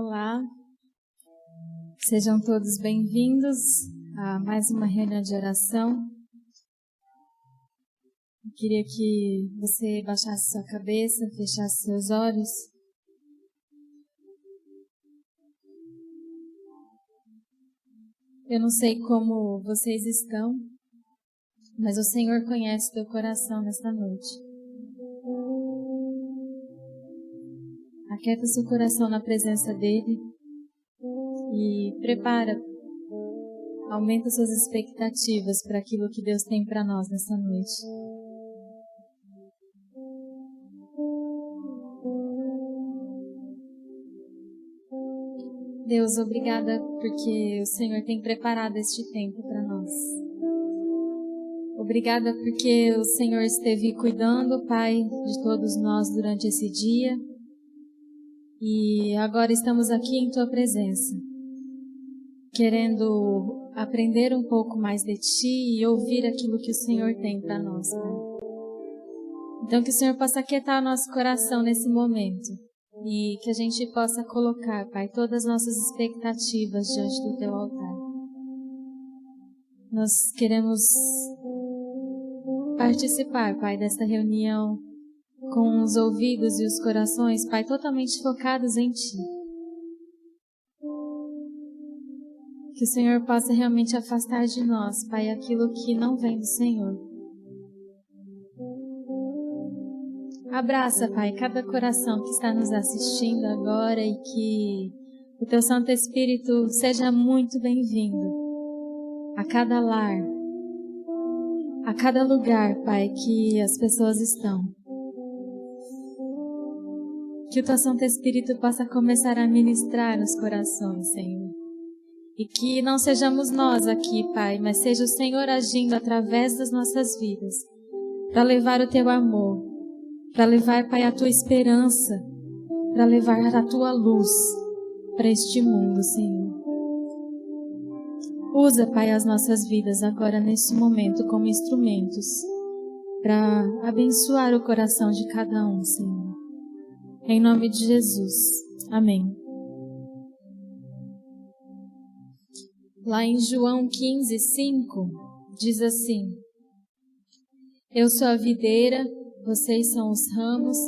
Olá, sejam todos bem-vindos a mais uma reunião de oração. Eu queria que você baixasse sua cabeça, fechasse seus olhos. Eu não sei como vocês estão, mas o Senhor conhece o teu coração nesta noite. Aquieta seu coração na presença dEle e prepara, aumenta suas expectativas para aquilo que Deus tem para nós nessa noite. Deus, obrigada porque o Senhor tem preparado este tempo para nós. nós. Obrigada porque o Senhor esteve cuidando, Pai, de todos nós durante esse dia. E agora estamos aqui em Tua presença, querendo aprender um pouco mais de Ti e ouvir aquilo que o Senhor tem para nós, Pai. Então que o Senhor possa aquietar o nosso coração nesse momento e que a gente possa colocar, Pai, todas as nossas expectativas diante do Teu altar. Nós queremos participar, Pai, desta reunião com os ouvidos e os corações, Pai, totalmente focados em Ti. Que o Senhor possa realmente afastar de nós, Pai, aquilo que não vem do Senhor. Abraça, Pai, cada coração que está nos assistindo agora e que o Teu Santo Espírito seja muito bem-vindo a cada lar, a cada lugar, Pai, que as pessoas estão. Que o Teu Santo Espírito possa começar a ministrar nos corações, Senhor. E que não sejamos nós aqui, Pai, mas seja o Senhor agindo através das nossas vidas, para levar o Teu amor, para levar, Pai, a Tua esperança, para levar a Tua luz para este mundo, Senhor. Usa, Pai, as nossas vidas agora, neste momento, como instrumentos para abençoar o coração de cada um, Senhor. Em nome de Jesus. Amém. Lá em João 15:5, diz assim: Eu sou a videira, vocês são os ramos.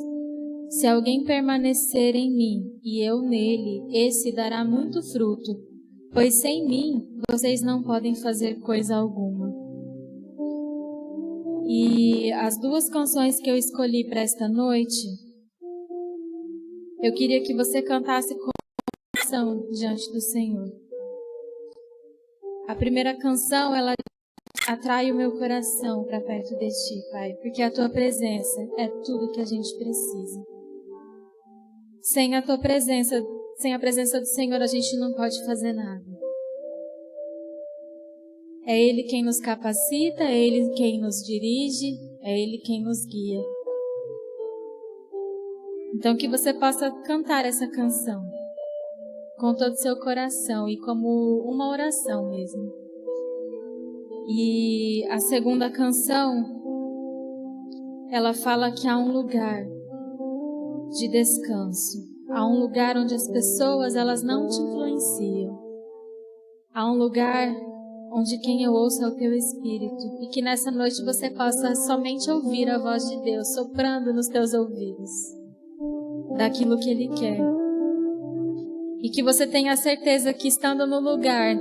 Se alguém permanecer em mim e eu nele, esse dará muito fruto, pois sem mim vocês não podem fazer coisa alguma. E as duas canções que eu escolhi para esta noite, eu queria que você cantasse com oração diante do Senhor. A primeira canção, ela atrai o meu coração para perto de Ti, Pai, porque a Tua presença é tudo que a gente precisa. Sem a Tua presença, sem a presença do Senhor, a gente não pode fazer nada. É Ele quem nos capacita, é Ele quem nos dirige, é Ele quem nos guia. Então que você possa cantar essa canção com todo o seu coração e como uma oração mesmo. E a segunda canção, ela fala que há um lugar de descanso, há um lugar onde as pessoas, elas não te influenciam. Há um lugar onde quem eu ouço é o Teu Espírito, e que nessa noite você possa somente ouvir a voz de Deus soprando nos teus ouvidos daquilo que Ele quer. E que você tenha a certeza que estando no lugar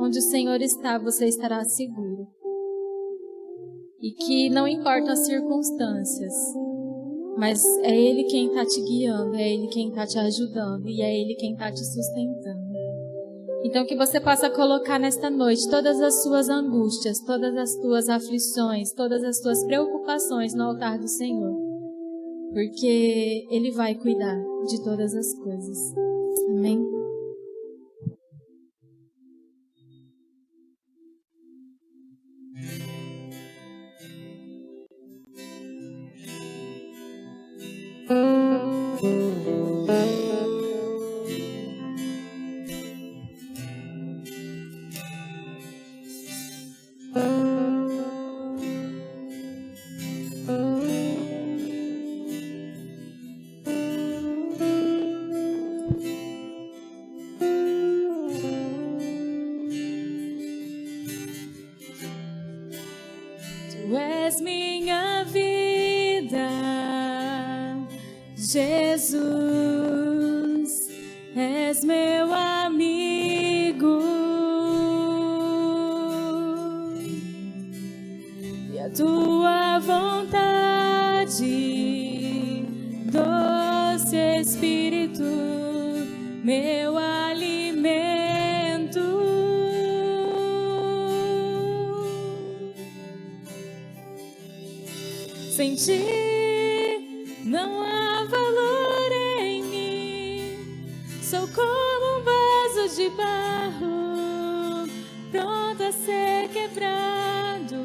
onde o Senhor está, você estará seguro. E que não importam as circunstâncias, mas é Ele quem está te guiando, é Ele quem está te ajudando e é Ele quem está te sustentando. Então que você possa colocar nesta noite todas as suas angústias, todas as tuas aflições, todas as tuas preocupações no altar do Senhor. Porque Ele vai cuidar de todas as coisas. Amém? Tu és minha vida, Jesus, és meu amigo, e a Tua vontade, doce Espírito, meu alimento. Sem Ti não há valor em mim. Sou como um vaso de barro, pronta para ser quebrado,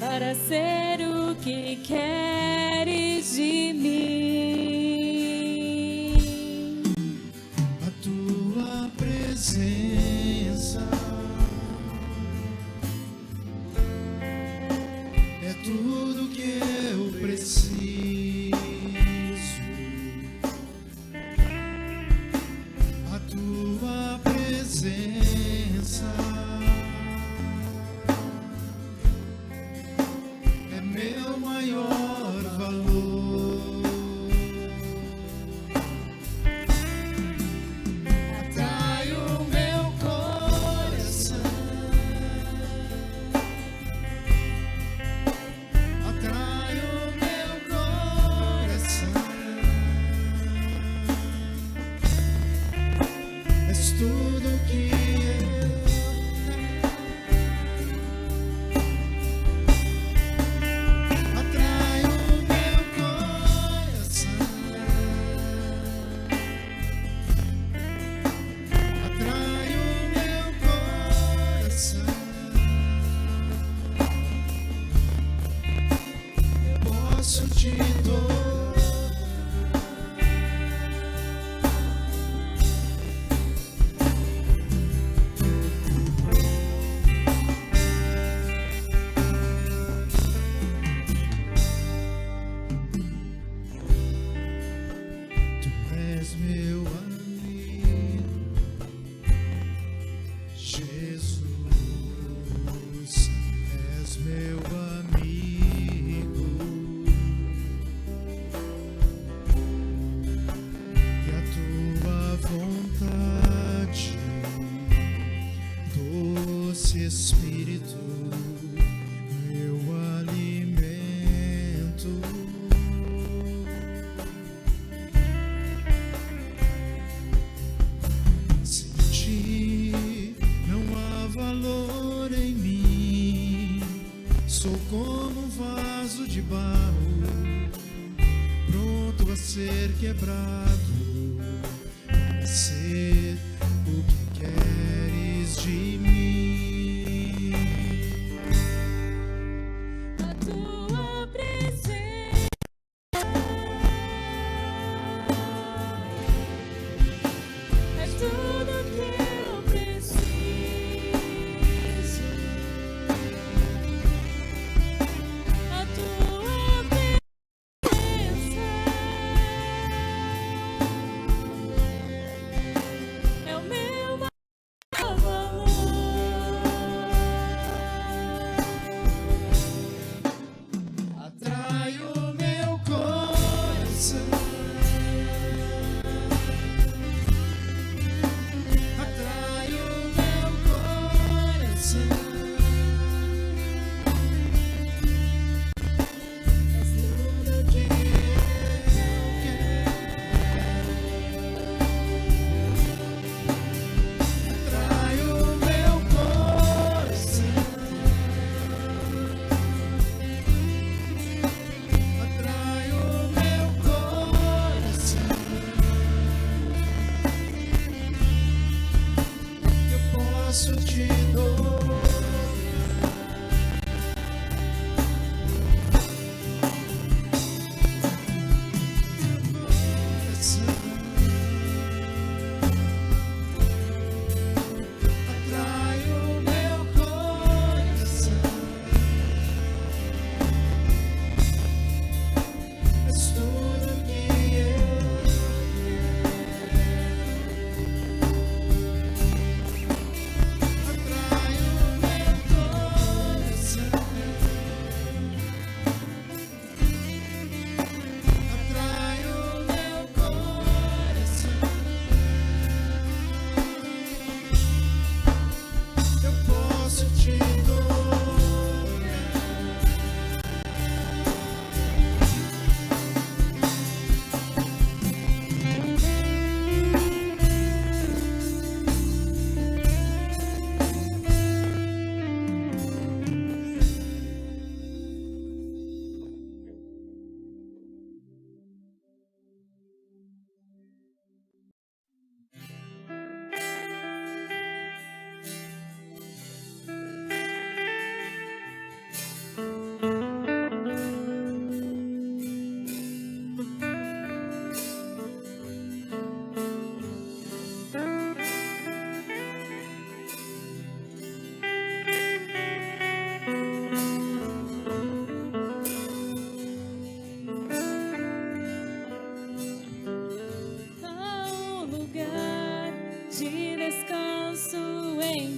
para ser o que queres de mim. A tua presença é tudo que eu preciso. A tua presença é meu maior valor. Atrai o meu coração, atrai o meu coração. És tudo que eu atrai o meu coração, atrai o meu coração. Eu posso te tocar. Tu és meu amigo, Jesus, és meu amigo, e a tua vontade, doce Espírito, meu alimento. Sem ti não há valor em mim. Sou como um vaso de barro, pronto a ser quebrado, para ser o que queres de mim. A tua presença é tudo que eu preciso. A tua presença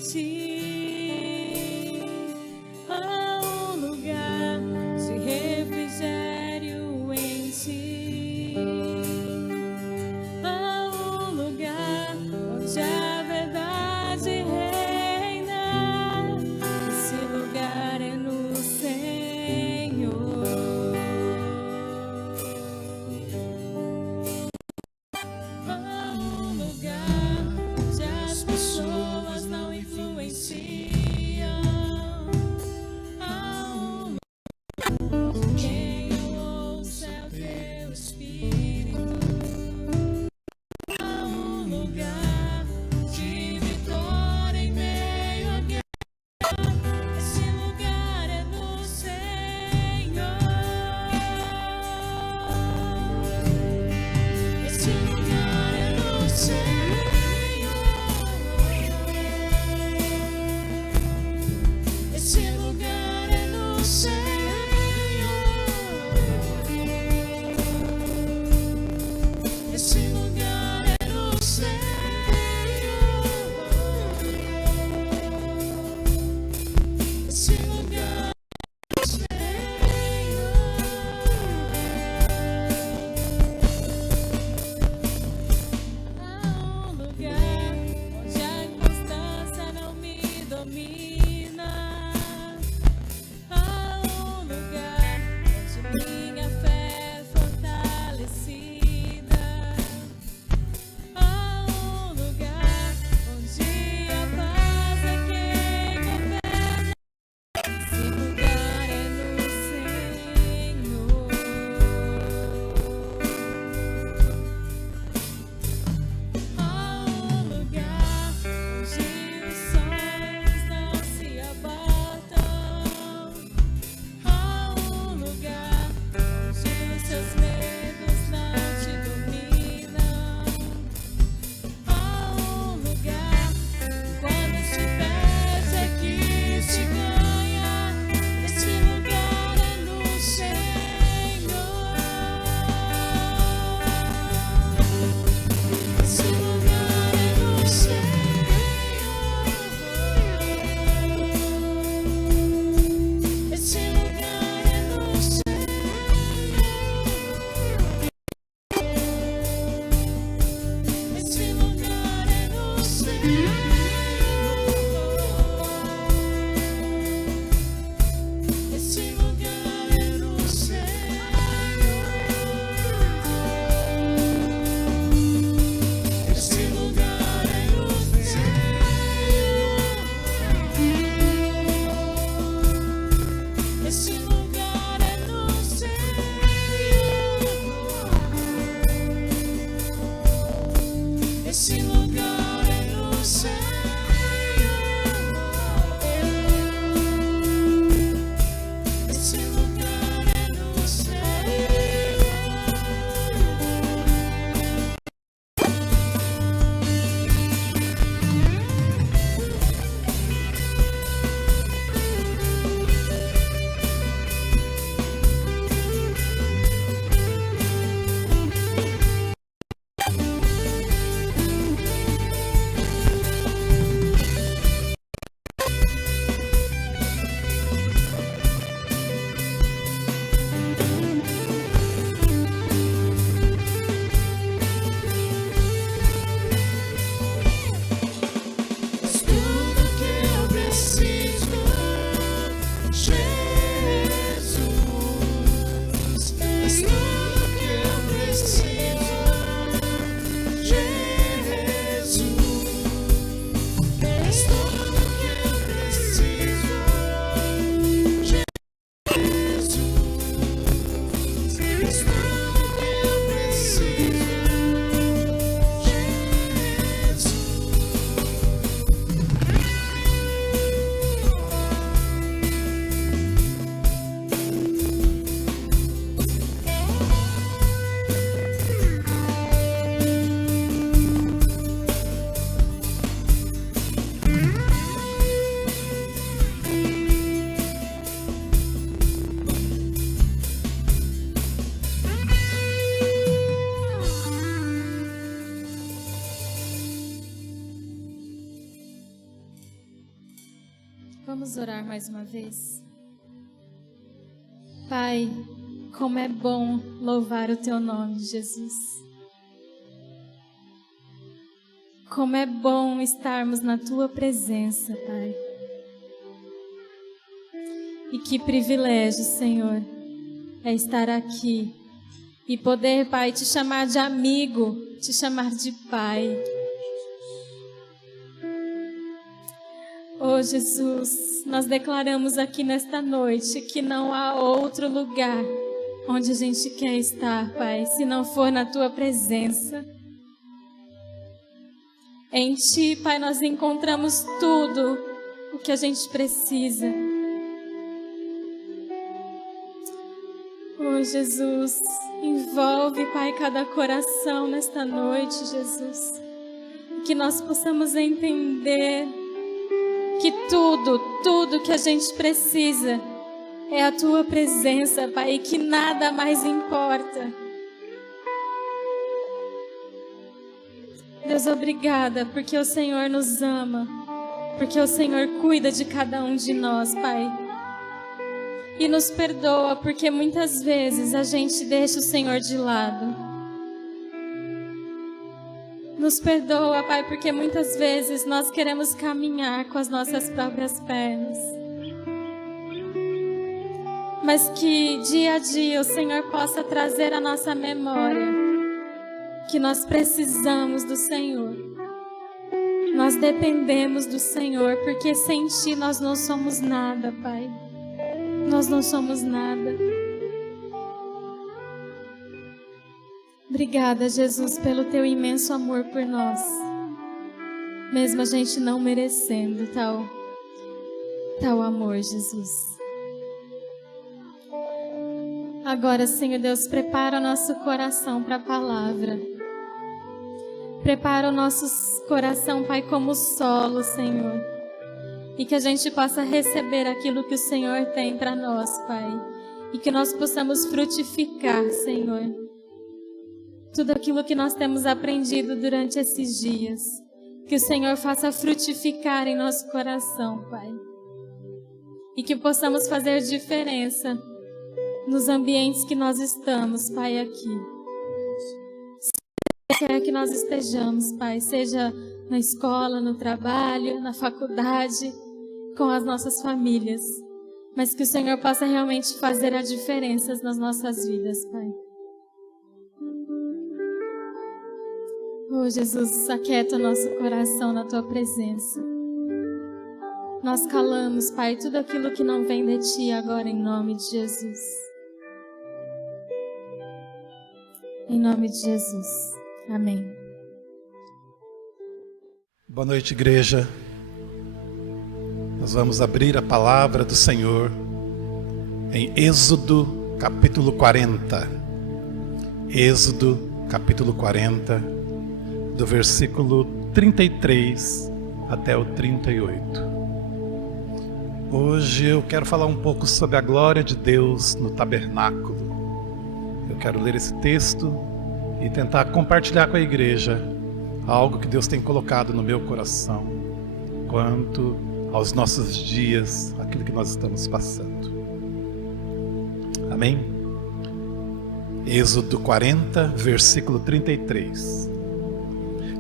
ti. Há um lugar de refrigério em ti. Há um lugar onde a verdade reina. Esse lugar é no Senhor. Há um lugar onde as pessoas não influenciam. Há um lugar onde quem eu ouço é o teu Espírito. Há um lugar de vitória em meio à guerra. Esse lugar é no Senhor. Esse lugar é no Senhor. Esse lugar é no Senhor. Esse lugar é no Senhor. Esse lugar é no Senhor. Há um lugar onde a inconstância não me domina. Há um lugar onde minha fé é fortalecida. Há um lugar onde a paz é quem governa. Esse lugar é no Senhor. Há um lugar onde os sonhos não se abortam. Há um lugar onde os seus medos não te dominam. Há um lugar quando te perde é que te ganha. Esse lugar é no Senhor. Esse lugar é no Senhor. Esse lugar é no Senhor. Esse lugar é no Senhor. Esse lugar é no Senhor. Esse lugar é no Senhor. Esse lugar é no Senhor. Esse lugar é no Senhor. Esse lugar é no Senhor. Vamos orar mais uma vez. Pai, como é bom louvar o Teu nome, Jesus. Como é bom estarmos na Tua presença, Pai. E que privilégio, Senhor, é estar aqui e poder, Pai, Te chamar de amigo, Te chamar de Pai. Oh, Jesus, nós declaramos aqui nesta noite que não há outro lugar onde a gente quer estar, Pai, se não for na Tua presença. Em Ti, Pai, nós encontramos tudo o que a gente precisa. Oh, Jesus, envolve, Pai, cada coração nesta noite, Jesus. Que nós possamos entender que tudo que a gente precisa é a Tua presença, Pai, e que nada mais importa. Deus, obrigada, porque o Senhor nos ama, porque o Senhor cuida de cada um de nós, Pai. E nos perdoa, porque muitas vezes a gente deixa o Senhor de lado. Nos perdoa, Pai, porque muitas vezes nós queremos caminhar com as nossas próprias pernas. Mas que dia a dia o Senhor possa trazer à nossa memória que nós precisamos do Senhor. Nós dependemos do Senhor, porque sem Ti nós não somos nada, Pai. Nós não somos nada. Obrigada, Jesus, pelo Teu imenso amor por nós. Mesmo a gente não merecendo tal amor, Jesus. Agora, Senhor Deus, prepara o nosso coração para a palavra. Prepara o nosso coração, Pai, como solo, Senhor. E que a gente possa receber aquilo que o Senhor tem para nós, Pai. E que nós possamos frutificar, Senhor, tudo aquilo que nós temos aprendido durante esses dias. Que o Senhor faça frutificar em nosso coração, Pai. E que possamos fazer diferença nos ambientes que nós estamos, Pai, aqui. Quer que nós estejamos, Pai, seja na escola, no trabalho, na faculdade, com as nossas famílias. Mas que o Senhor possa realmente fazer a diferença nas nossas vidas, Pai. Oh, Jesus, aquieta o nosso coração na Tua presença. Nós calamos, Pai, tudo aquilo que não vem de Ti agora, em nome de Jesus. Em nome de Jesus. Amém. Boa noite, igreja. Nós vamos abrir a palavra do Senhor em Êxodo, capítulo 40. Êxodo, capítulo 40, do versículo 33 até o 38. Hoje eu quero falar um pouco sobre a glória de Deus no tabernáculo. Eu quero ler esse texto e tentar compartilhar com a igreja algo que Deus tem colocado no meu coração quanto aos nossos dias, aquilo que nós estamos passando. Amém? Êxodo 40, versículo 33.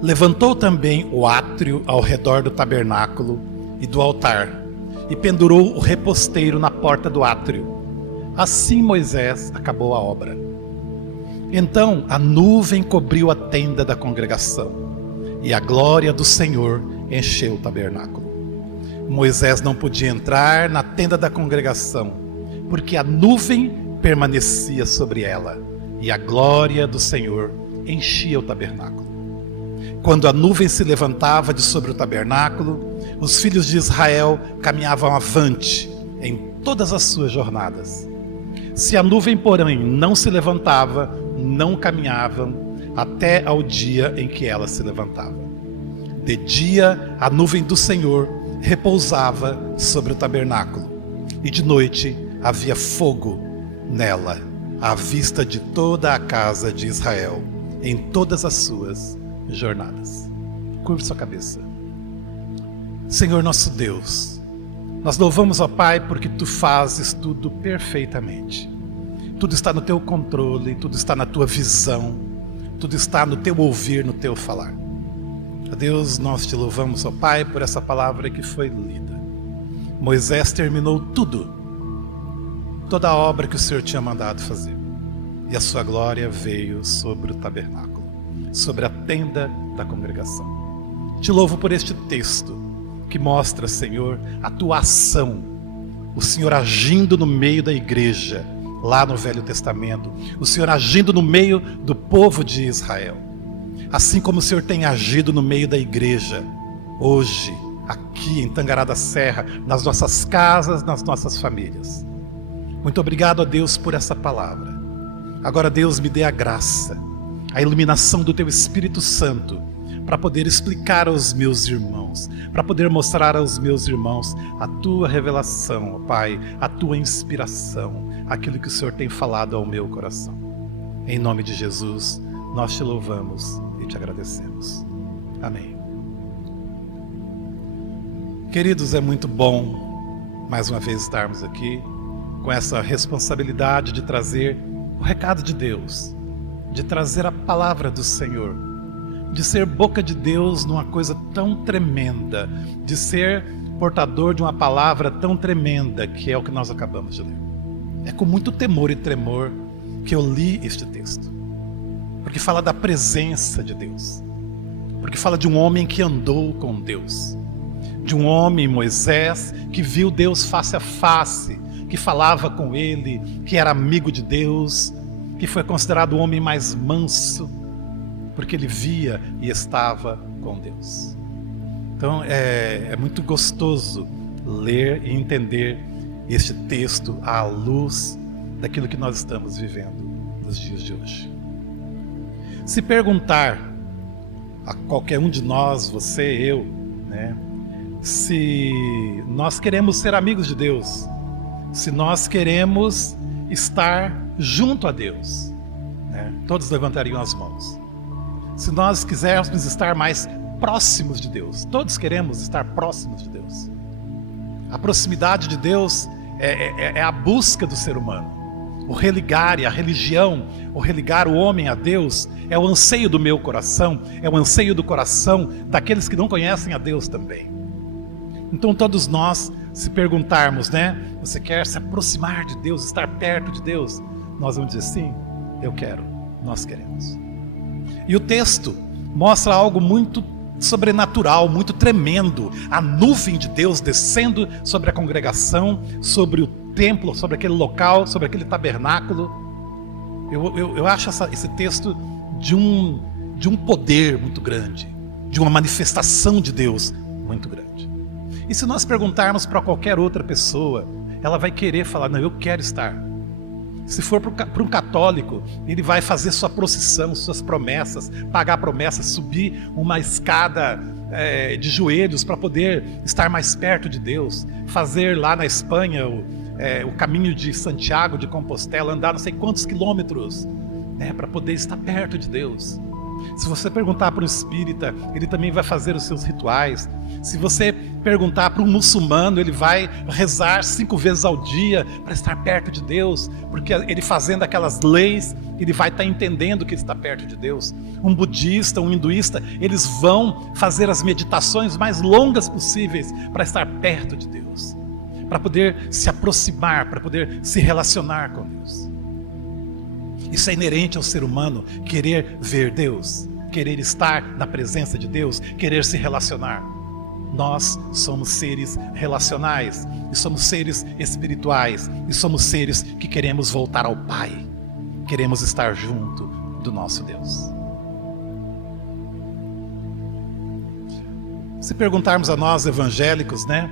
Levantou também o átrio ao redor do tabernáculo e do altar, e pendurou o reposteiro na porta do átrio. Assim Moisés acabou a obra. Então a nuvem cobriu a tenda da congregação, e a glória do Senhor encheu o tabernáculo. Moisés não podia entrar na tenda da congregação, porque a nuvem permanecia sobre ela, e a glória do Senhor enchia o tabernáculo. Quando a nuvem se levantava de sobre o tabernáculo, os filhos de Israel caminhavam avante em todas as suas jornadas. Se a nuvem, porém, não se levantava, não caminhavam até ao dia em que ela se levantava. De dia, a nuvem do Senhor repousava sobre o tabernáculo, e de noite havia fogo nela, à vista de toda a casa de Israel, em todas as suas jornadas. Curve sua cabeça. Senhor nosso Deus, Nós louvamos, ó Pai, porque Tu fazes tudo perfeitamente. Tudo está no Teu controle, tudo está na Tua visão, tudo está no Teu ouvir, no Teu falar. Ó Deus, nós Te louvamos, ó Pai, por essa palavra que foi lida. Moisés terminou tudo, toda a obra que o Senhor tinha mandado fazer. E a Sua glória veio sobre o tabernáculo, sobre a tenda da congregação. Te louvo por este texto, que mostra, Senhor, a Tua ação, o Senhor agindo no meio da igreja, lá no Velho Testamento, o Senhor agindo no meio do povo de Israel, assim como o Senhor tem agido no meio da igreja, hoje, aqui em Tangará da Serra, nas nossas casas, nas nossas famílias. Muito obrigado a Deus por essa palavra. Agora, Deus, me dê a graça, a iluminação do Teu Espírito Santo, para poder explicar aos meus irmãos, para poder mostrar aos meus irmãos a Tua revelação, ó Pai, a Tua inspiração, aquilo que o Senhor tem falado ao meu coração. Em nome de Jesus, nós Te louvamos e Te agradecemos. Amém. Queridos, é muito bom, mais uma vez, estarmos aqui, com essa responsabilidade de trazer o recado de Deus, de trazer a palavra do Senhor, de ser boca de Deus numa coisa tão tremenda, de ser portador de uma palavra tão tremenda, que é o que nós acabamos de ler. É com muito temor e tremor que eu li este texto, porque fala da presença de Deus, porque fala de um homem que andou com Deus, de um homem, Moisés, que viu Deus face a face, que falava com Ele, que era amigo de Deus, que foi considerado o homem mais manso, porque ele via e estava com Deus. Então é muito gostoso ler e entender este texto à luz daquilo que nós estamos vivendo nos dias de hoje. Se perguntar a qualquer um de nós, você, eu, né, se nós queremos ser amigos de Deus, se nós queremos estar junto a Deus, né, todos levantariam as mãos. Se nós quisermos estar mais próximos de Deus, todos queremos estar próximos de Deus. A proximidade de Deus é a busca do ser humano. O religar e a religião, o religar o homem a Deus, é o anseio do meu coração, é o anseio do coração daqueles que não conhecem a Deus também. Então todos nós, se perguntarmos, né, você quer se aproximar de Deus, estar perto de Deus? Nós vamos dizer sim, eu quero, nós queremos. E o texto mostra algo muito sobrenatural, muito tremendo. A nuvem de Deus descendo sobre a congregação, sobre o templo, sobre aquele local, sobre aquele tabernáculo. Eu acho esse texto de um poder muito grande, de uma manifestação de Deus muito grande. E se nós perguntarmos para qualquer outra pessoa, ela vai querer falar, não, eu quero estar. Se for para um católico, ele vai fazer sua procissão, suas promessas, pagar promessas, subir uma escada de joelhos para poder estar mais perto de Deus, fazer lá na Espanha o caminho de Santiago de Compostela, andar não sei quantos quilômetros, né, para poder estar perto de Deus. Se você perguntar para um espírita, ele também vai fazer os seus rituais. Se você perguntar para um muçulmano, ele vai rezar 5 vezes ao dia para estar perto de Deus, porque ele fazendo aquelas leis, ele vai estar entendendo que ele está perto de Deus. Um budista, um hinduísta, eles vão fazer as meditações mais longas possíveis para estar perto de Deus, para poder se aproximar, para poder se relacionar com Deus. Isso é inerente ao ser humano, querer ver Deus, querer estar na presença de Deus, querer se relacionar. Nós somos seres relacionais, e somos seres espirituais, e somos seres que queremos voltar ao Pai, queremos estar junto do nosso Deus. Se perguntarmos a nós evangélicos, né,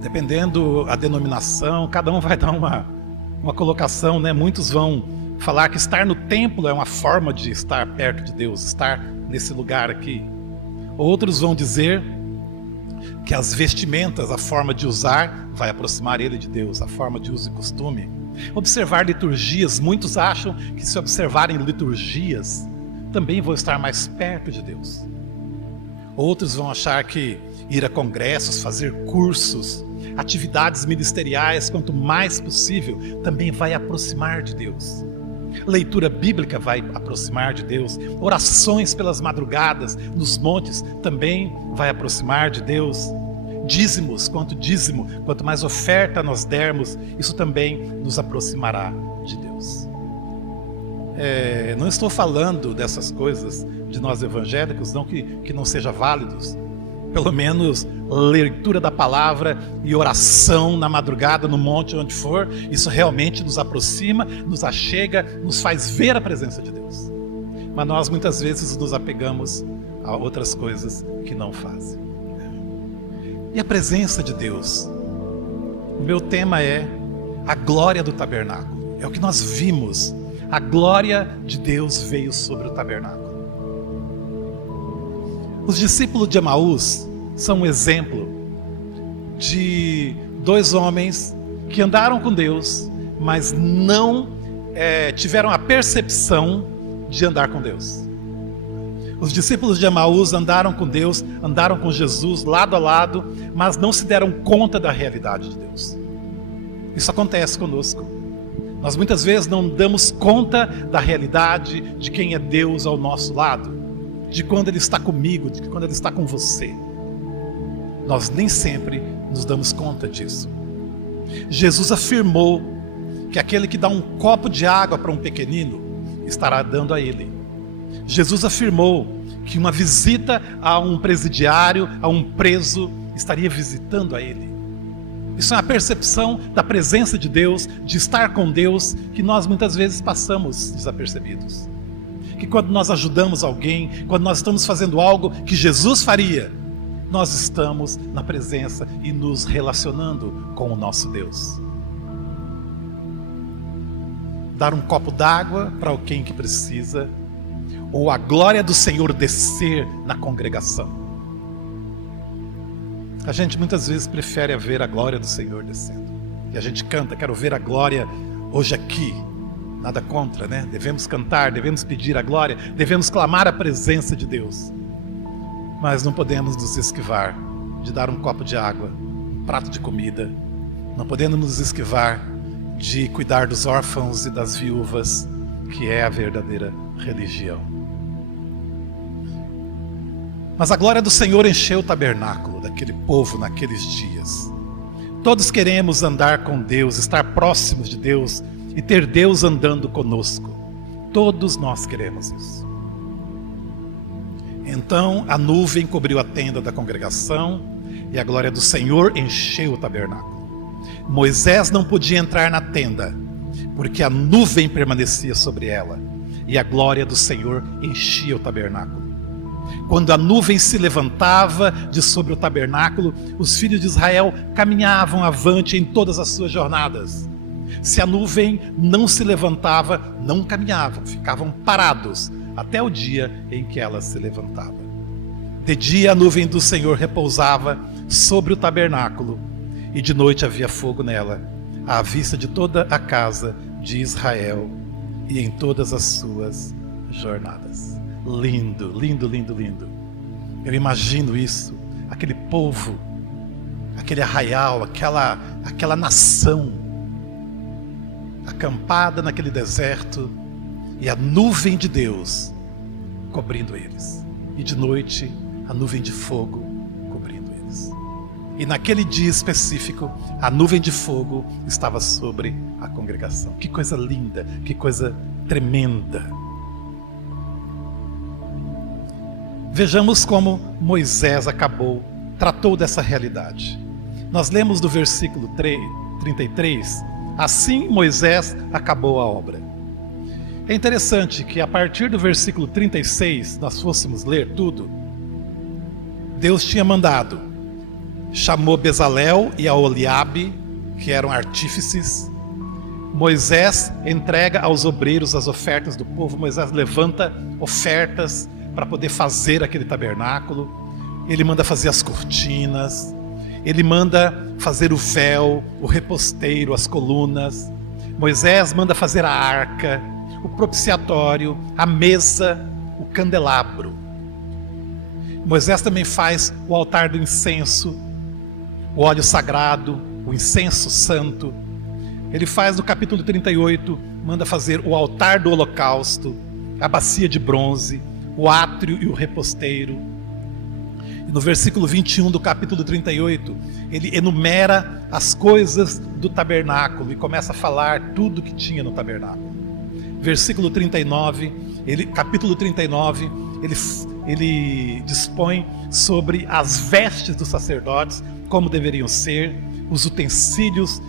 dependendo a denominação, cada um vai dar uma colocação, né? Muitos vão falar que estar no templo é uma forma de estar perto de Deus, estar nesse lugar aqui. Outros vão dizer que as vestimentas, a forma de usar, vai aproximar ele de Deus, a forma de uso e costume. Observar liturgias, muitos acham que se observarem liturgias, também vão estar mais perto de Deus. Outros vão achar que ir a congressos, fazer cursos, atividades ministeriais, quanto mais possível, também vai aproximar de Deus. Leitura bíblica vai aproximar de Deus. Orações pelas madrugadas, nos montes, também vai aproximar de Deus. Dízimos, quanto mais oferta nós dermos, isso também nos aproximará de Deus. Não estou falando dessas coisas de nós evangélicos, não que não seja válidos. Pelo menos leitura da palavra e oração na madrugada, no monte, onde for, isso realmente nos aproxima, nos achega, nos faz ver a presença de Deus. Mas nós muitas vezes nos apegamos a outras coisas que não fazem. E a presença de Deus? O meu tema é a glória do tabernáculo. É o que nós vimos. A glória de Deus veio sobre o tabernáculo. Os discípulos de Emaús são um exemplo de dois homens que andaram com Deus, mas não tiveram a percepção de andar com Deus. Os discípulos de Emaús andaram com Deus, andaram com Jesus lado a lado, mas não se deram conta da realidade de Deus. Isso acontece conosco. Nós muitas vezes não damos conta da realidade de quem é Deus ao nosso lado, de quando Ele está comigo, de quando Ele está com você. Nós nem sempre nos damos conta disso. Jesus afirmou que aquele que dá um copo de água para um pequenino estará dando a ele. Jesus afirmou que uma visita a um presidiário, a um preso, estaria visitando a ele. Isso é uma percepção da presença de Deus, de estar com Deus, que nós muitas vezes passamos desapercebidos. Que quando nós ajudamos alguém, quando nós estamos fazendo algo que Jesus faria, nós estamos na presença e nos relacionando com o nosso Deus. Dar um copo d'água para alguém que precisa, ou a glória do Senhor descer na congregação. A gente muitas vezes prefere ver a glória do Senhor descendo. E a gente canta, quero ver a glória hoje aqui. Nada contra, né? Devemos cantar, devemos pedir a glória, devemos clamar a presença de Deus. Mas não podemos nos esquivar de dar um copo de água, um prato de comida. Não podemos nos esquivar de cuidar dos órfãos e das viúvas, que é a verdadeira religião. Mas a glória do Senhor encheu o tabernáculo daquele povo naqueles dias. Todos queremos andar com Deus, estar próximos de Deus e ter Deus andando conosco. Todos nós queremos isso. Então a nuvem cobriu a tenda da congregação e a glória do Senhor encheu o tabernáculo. Moisés não podia entrar na tenda, porque a nuvem permanecia sobre ela e a glória do Senhor enchia o tabernáculo. Quando a nuvem se levantava de sobre o tabernáculo, os filhos de Israel caminhavam avante em todas as suas jornadas. Se a nuvem não se levantava, não caminhavam, ficavam parados até o dia em que ela se levantava. De dia a nuvem do Senhor repousava sobre o tabernáculo, e de noite havia fogo nela, à vista de toda a casa de Israel e em todas as suas jornadas. Lindo, lindo, lindo, lindo. Eu imagino isso, aquele povo, aquele arraial, aquela nação acampada naquele deserto e a nuvem de Deus cobrindo eles. E de noite a nuvem de fogo cobrindo eles. E naquele dia específico a nuvem de fogo estava sobre a congregação. Que coisa linda, que coisa tremenda. Vejamos como Moisés tratou dessa realidade. Nós lemos do versículo 33, assim Moisés acabou a obra. É interessante que a partir do versículo 36, nós fôssemos ler tudo, Deus tinha mandado, chamou Bezalel e Aholiabe, que eram artífices. Moisés entrega aos obreiros as ofertas do povo. Moisés levanta ofertas para poder fazer aquele tabernáculo. Ele manda fazer as cortinas, ele manda fazer o véu, o reposteiro, as colunas. Moisés manda fazer a arca, o propiciatório, a mesa, o candelabro. Moisés também faz o altar do incenso, o óleo sagrado, o incenso santo. Ele faz no capítulo 38, manda fazer o altar do holocausto, a bacia de bronze, o átrio e o reposteiro. E no versículo 21 do capítulo 38, ele enumera as coisas do tabernáculo e começa a falar tudo que tinha no tabernáculo. Versículo 39, capítulo 39, ele dispõe sobre as vestes dos sacerdotes, como deveriam ser, os utensílios.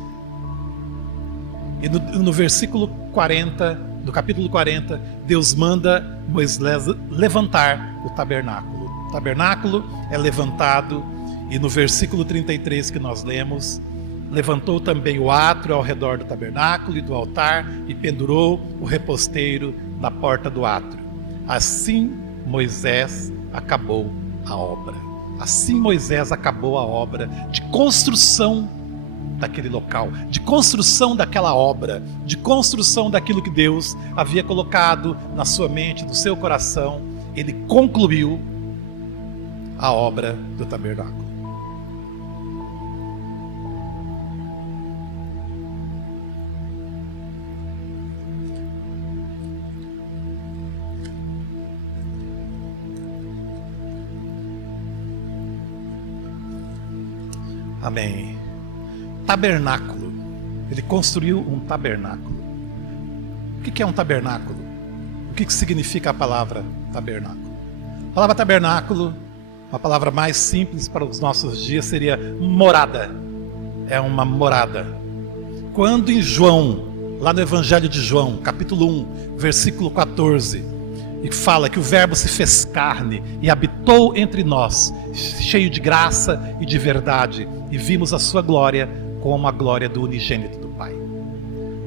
E no versículo 40, do capítulo 40, Deus manda Moisés levantar o tabernáculo. O tabernáculo é levantado, e no versículo 33 que nós lemos, levantou também o átrio ao redor do tabernáculo e do altar, e pendurou o reposteiro na porta do átrio. Assim Moisés acabou a obra. Assim Moisés acabou a obra de construção daquele local, de construção daquela obra, de construção daquilo que Deus havia colocado na sua mente, no seu coração. Ele concluiu a obra do tabernáculo. Amém. Tabernáculo. Ele construiu um tabernáculo. O que é um tabernáculo? O que significa a palavra tabernáculo? A palavra tabernáculo, uma palavra mais simples para os nossos dias, seria morada. É uma morada. Quando em João, lá no Evangelho de João, capítulo 1, versículo 14, e fala que o Verbo se fez carne e habitou entre nós, cheio de graça e de verdade, e vimos a sua glória como a glória do unigênito do Pai.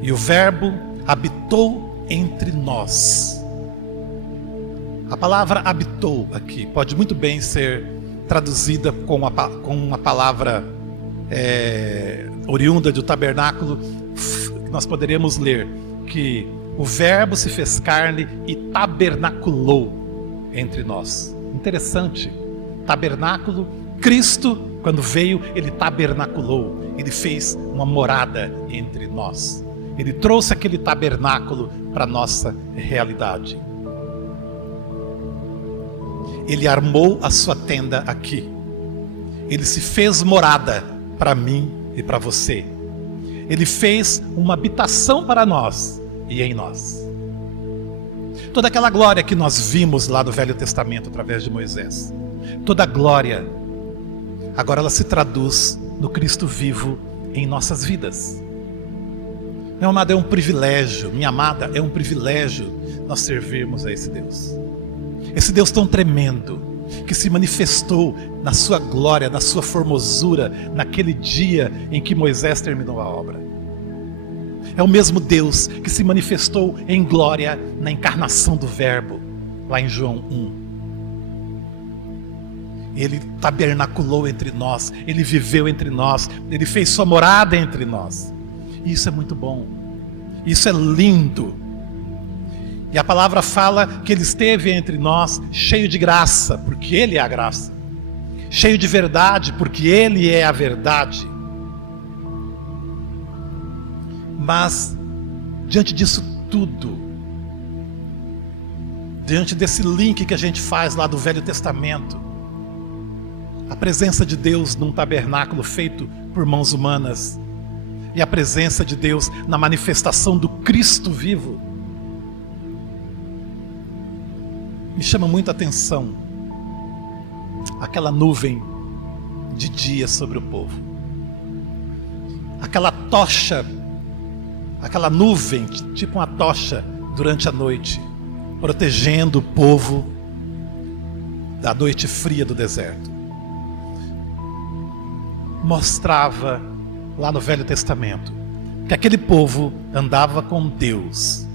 E o Verbo habitou entre nós. A palavra habitou aqui pode muito bem ser traduzida com uma palavra oriunda do tabernáculo. Nós poderíamos ler que o Verbo se fez carne e tabernaculou entre nós. Interessante. Tabernáculo, Cristo, quando veio, ele tabernaculou. Ele fez uma morada entre nós. Ele trouxe aquele tabernáculo para a nossa realidade. Ele armou a sua tenda aqui. Ele se fez morada para mim e para você. Ele fez uma habitação para nós e em nós. Toda aquela glória que nós vimos lá no Velho Testamento através de Moisés, toda a glória, agora ela se traduz no Cristo vivo em nossas vidas. Meu amado, é um privilégio, minha amada, é um privilégio nós servirmos a esse Deus. Esse Deus tão tremendo, que se manifestou na sua glória, na sua formosura, naquele dia em que Moisés terminou a obra. É o mesmo Deus que se manifestou em glória na encarnação do Verbo, lá em João 1. Ele tabernaculou entre nós, ele viveu entre nós, ele fez sua morada entre nós. E isso é muito bom, isso é lindo. E a palavra fala que ele esteve entre nós cheio de graça, porque ele é a graça, cheio de verdade, porque ele é a verdade. Mas, diante disso tudo, diante desse link que a gente faz lá do Velho Testamento, a presença de Deus num tabernáculo feito por mãos humanas, e a presença de Deus na manifestação do Cristo vivo, me chama muito a atenção aquela nuvem de dia sobre o povo, aquela tocha, aquela nuvem, tipo uma tocha durante a noite, protegendo o povo da noite fria do deserto. Mostrava lá no Velho Testamento que aquele povo andava com Deus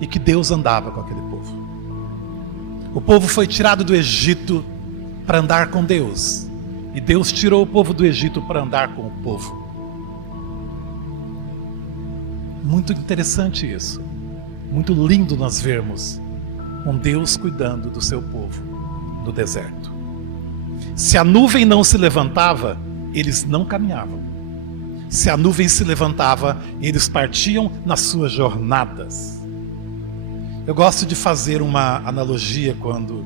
e que Deus andava com aquele povo. O povo foi tirado do Egito para andar com Deus, e Deus tirou o povo do Egito para andar com o povo. Muito interessante isso, muito lindo nós vermos um Deus cuidando do seu povo no deserto. Se a nuvem não se levantava, eles não caminhavam. Se a nuvem se levantava, eles partiam nas suas jornadas. Eu gosto de fazer uma analogia quando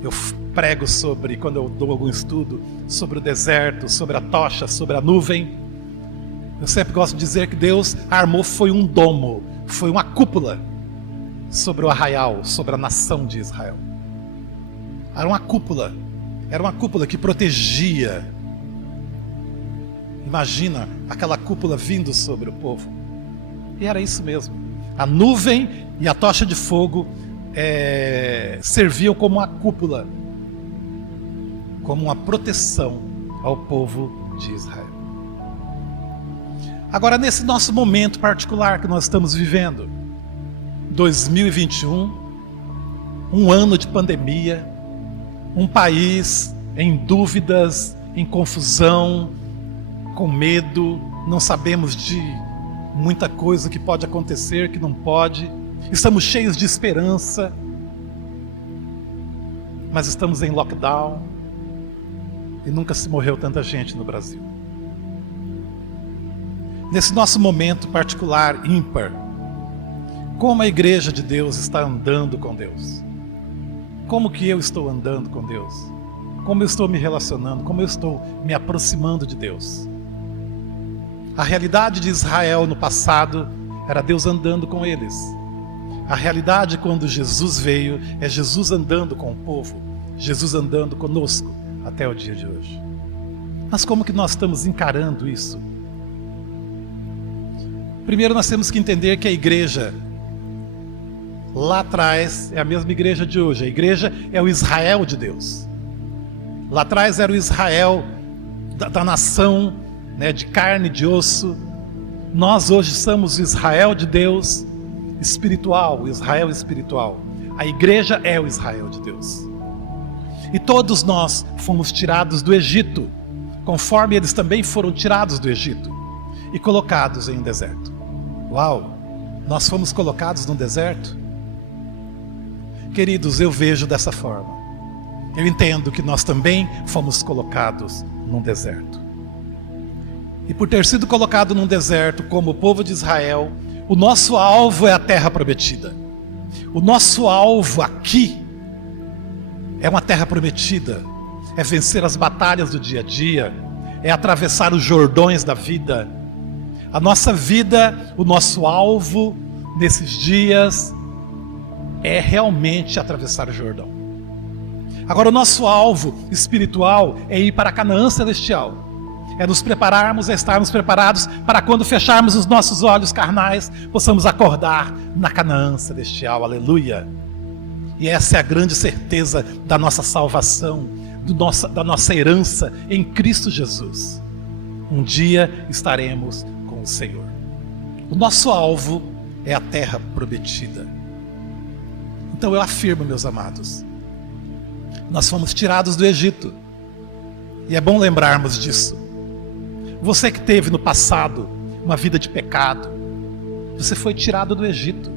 eu prego quando eu dou algum estudo sobre o deserto, sobre a tocha, sobre a nuvem. Eu sempre gosto de dizer que Deus armou foi um domo, foi uma cúpula sobre o arraial, sobre a nação de Israel. Era uma cúpula que protegia. Imagina aquela cúpula vindo sobre o povo. E era isso mesmo. A nuvem e a tocha de fogo serviam como uma cúpula, como uma proteção ao povo de Israel. Agora, nesse nosso momento particular que nós estamos vivendo, 2021, um ano de pandemia, um país em dúvidas, em confusão, com medo, não sabemos de muita coisa que pode acontecer, que não pode, estamos cheios de esperança, mas estamos em lockdown e nunca se morreu tanta gente no Brasil. Nesse nosso momento particular, ímpar, como a igreja de Deus está andando com Deus? Como que eu estou andando com Deus? Como eu estou me relacionando? Como eu estou me aproximando de Deus? A realidade de Israel no passado era Deus andando com eles. A realidade quando Jesus veio é Jesus andando com o povo, Jesus andando conosco até o dia de hoje. Mas como que nós estamos encarando isso? Primeiro nós temos que entender que a igreja lá atrás é a mesma igreja de hoje. A igreja é o Israel de Deus. Lá atrás era o Israel da nação, né, de carne e de osso. Nós hoje somos o Israel de Deus espiritual, o Israel espiritual. A igreja é o Israel de Deus. E todos nós fomos tirados do Egito, conforme eles também foram tirados do Egito e colocados em um deserto. Uau! Nós fomos colocados num deserto? Queridos, eu vejo dessa forma. Eu entendo que nós também fomos colocados num deserto. E por ter sido colocado num deserto como o povo de Israel, o nosso alvo é a terra prometida. O nosso alvo aqui é uma terra prometida. É vencer as batalhas do dia a dia. É atravessar os Jordões da vida. A nossa vida, o nosso alvo nesses dias é realmente atravessar o Jordão. Agora, o nosso alvo espiritual é ir para a Canaã celestial. É nos prepararmos, é estarmos preparados para quando fecharmos os nossos olhos carnais, possamos acordar na Canaã celestial. Aleluia! E essa é a grande certeza da nossa salvação, da nossa herança em Cristo Jesus. Um dia estaremos com o Senhor. O nosso alvo é a terra prometida. Então eu afirmo, meus amados, nós fomos tirados do Egito. E é bom lembrarmos disso. Você que teve no passado uma vida de pecado, você foi tirado do Egito.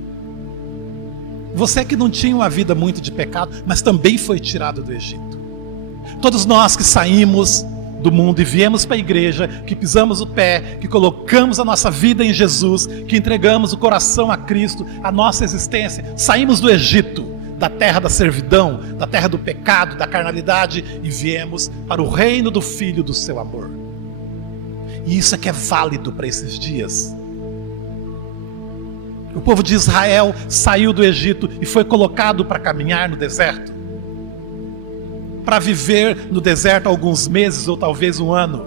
Você que não tinha uma vida muito de pecado, mas também foi tirado do Egito. Todos nós que saímos do mundo e viemos para a igreja, que pisamos o pé, que colocamos a nossa vida em Jesus, que entregamos o coração a Cristo, a nossa existência, saímos do Egito, da terra da servidão, da terra do pecado, da carnalidade, e viemos para o reino do Filho do seu amor. E isso é que é válido para esses dias. O povo de Israel saiu do Egito e foi colocado para caminhar no deserto, para viver no deserto alguns meses ou talvez um ano,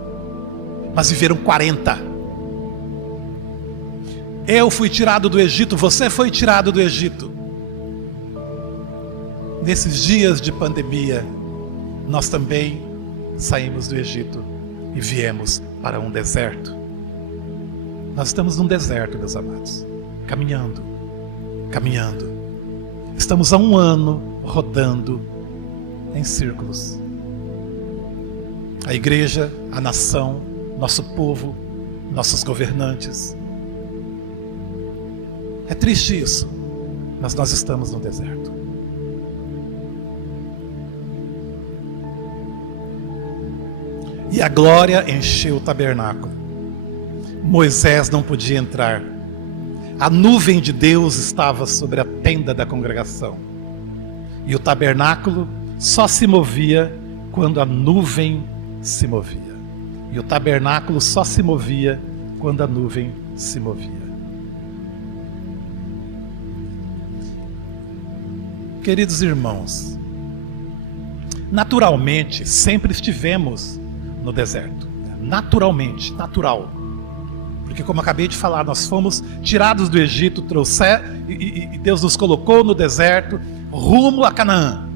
mas viveram 40. Eu fui tirado do Egito, você foi tirado do Egito. Nesses dias de pandemia, nós também saímos do Egito e viemos para um deserto. Nós estamos num deserto, meus amados, caminhando. Estamos há um ano rodando em círculos. A igreja, a nação, nosso povo, nossos governantes. É triste isso, mas nós estamos no deserto. e a glória encheu o tabernáculo. Moisés não podia entrar. A nuvem de Deus estava sobre a tenda da congregação. E o tabernáculo só se movia quando a nuvem se movia. E o tabernáculo só se movia quando a nuvem se movia. Queridos irmãos, naturalmente sempre estivemos no deserto. Naturalmente, natural. Porque como eu acabei de falar, nós fomos tirados do Egito, e Deus nos colocou no deserto, rumo a Canaã.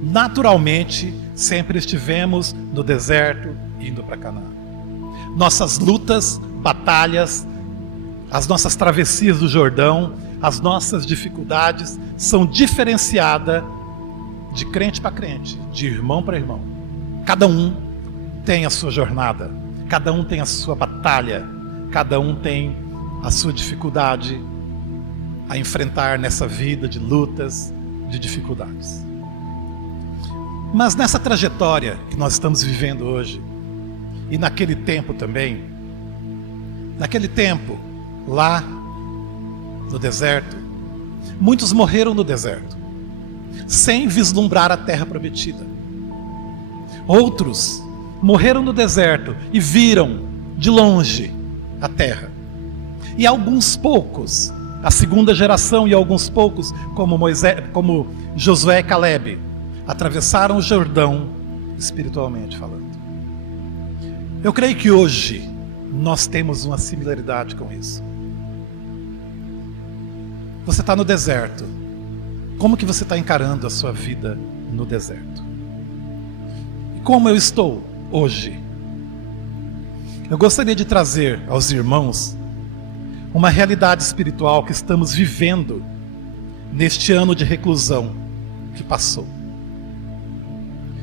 Naturalmente, sempre estivemos no deserto, indo para Canaã. Nossas lutas, batalhas, as nossas travessias do Jordão, as nossas dificuldades são diferenciadas de crente para crente, de irmão para irmão. Cada um tem a sua jornada, cada um tem a sua batalha, cada um tem a sua dificuldade a enfrentar nessa vida de lutas, de dificuldades. Mas nessa trajetória que nós estamos vivendo hoje, e naquele tempo também, naquele tempo, lá no deserto, muitos morreram no deserto, sem vislumbrar a terra prometida. Outros morreram no deserto e viram de longe a terra. E alguns poucos, a segunda geração e alguns poucos, como Josué e Caleb, atravessaram o Jordão espiritualmente falando. Eu creio que hoje nós temos uma similaridade com isso. Você está no deserto. Como que você está encarando a sua vida no deserto? E como eu estou hoje? Eu gostaria de trazer aos irmãos uma realidade espiritual que estamos vivendo neste ano de reclusão que passou.